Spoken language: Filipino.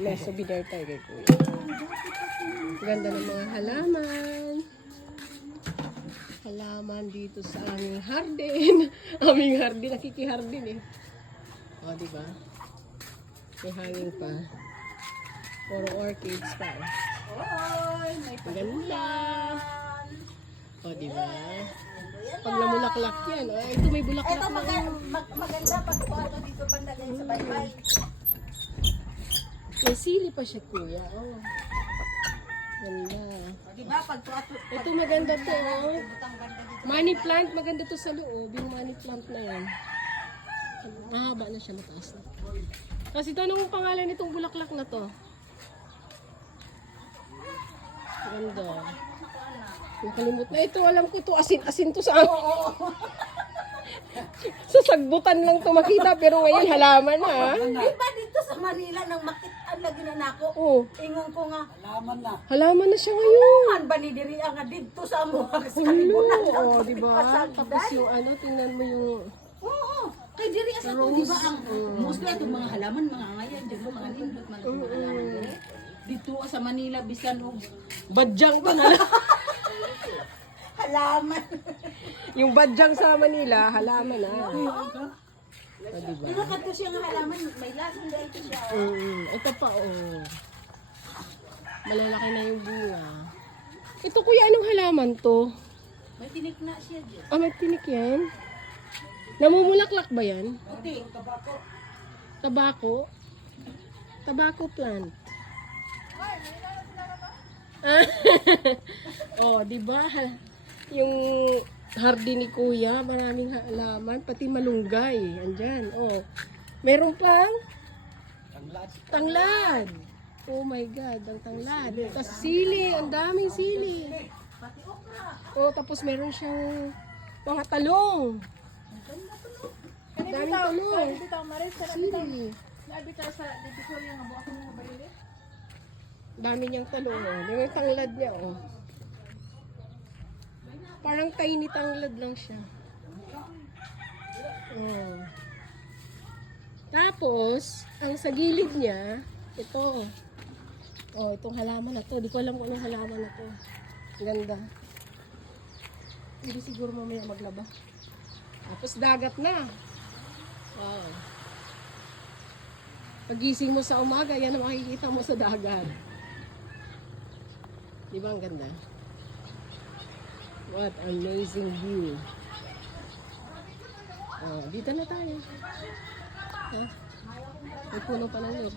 May souvenir tayo kay Kuya. Ganda ng mga halaman. Halaman dito sa aming hardin. aming hardin, nakikihardin eh. O, di ba? May hangin pa. Puro orchids pa. Oy, may Ganda. O, di ba? Pag namulaklak yan, o, ito may bulaklak Ito na. mag mag maganda pag ano dito banda kayo sa baybay. Pa siya, kuya. Oh. Ganda. Di ba pag Ito maganda to, oh. Money plant, maganda to sa loob. Yung money plant na yan. Mahaba na siya, mataas na. Kasi tanong ang pangalan nitong bulaklak na to. Ganda. Nakalimut na. Ito, alam ko to. Asin, asin to sa... sa sagbutan lang to makita. Pero ngayon, halaman na. Di ba dito sa Manila nang makitaan lagi na nako. Oh, Ingon ko nga, laman na. halaman na siya ngayon. Man ba ni diri ang nga dito sa amo sa Hello! kalibutan. Oh, di ba? Tapos yung ano, tingnan mo yung... Oo. Kay diri asa to di ba ang mostly itong mga halaman mga ngayon di ba mga nindot man mga halaman diri. Dito sa Manila bisan og Badyang pa na halaman. Yung badyang sa Manila, halaman na. Oh, di ba? Pero kadto siya nga halaman may lasang dahil siya. Mm, ito pa, oh. Malalaki na yung bunga. Ito kuya, anong halaman to? May tinik na siya diyan. Ah, may tinik yan? Namumulaklak ba yan? Puti, kabako. Tabako? Tabako plant. Oh, di ba? Ha- Yung hardin ni Kuya, maraming halaman, pati malunggay. Andyan, oh. Meron pang tanglad. Oh my God, ang tanglad. Tapos sili, ang daming sili. Oh, tapos meron siyang mga talong. Daming talong. Sili. Dami niyang talong. Oh. Yung tanglad niya, oh. Parang tiny tanglad lang siya. Oh. Tapos, ang sa gilid niya, ito. Oh, itong halaman na to. Di ko alam kung anong halaman na to. Ang Ganda. Hindi siguro mamaya maglaba. Tapos dagat na. Wow. Pagising mo sa umaga, yan ang makikita mo sa dagat. Di ba ang ganda? What amazing view. Oh, dito na tayo. Ha? May puno pa ng loob.